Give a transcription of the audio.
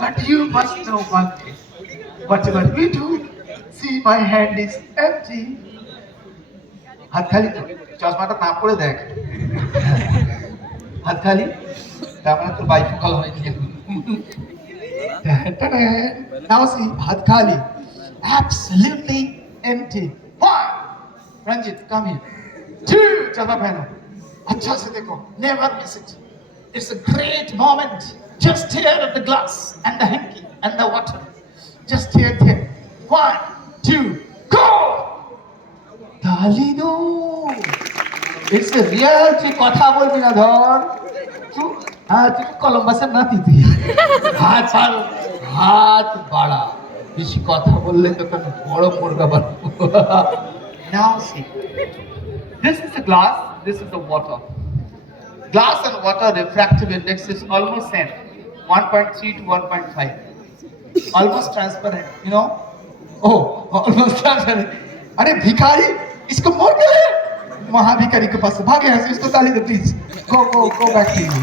But you must know one thing. Whatever we do, see my hand is empty. হাত খালি তো চশমাটা না পড়ে দেখ হাত খালি তার মানে তোর বাইফোকাল হয়নি এখন Now see, হাত খালি absolutely empty. One, Ranjit, come here. Two, चश्मा पहनो अच्छा से देखो never miss it. It's a great moment. Just stare at the glass and the hanky and the water. Just stare there. One, two, go! Dalino! It's a real trick. কথা বলবি না ধর চুপ হ্যাঁ তুই কলম্বাসের নাতি তুই হাত বাড়া বেশি কথা বললে তো তোকে বড় পড়বে আবার Now see, this is the glass, this is the water. Glass and water refractive index is almost same, 1.3 to 1.5. Almost transparent, you know? Oh, almost transparent. अरे भिखारी, इसको मोड़ के ले। महाभिखारी के पास भागे हैं, इसको ताली दो please. Go back to you.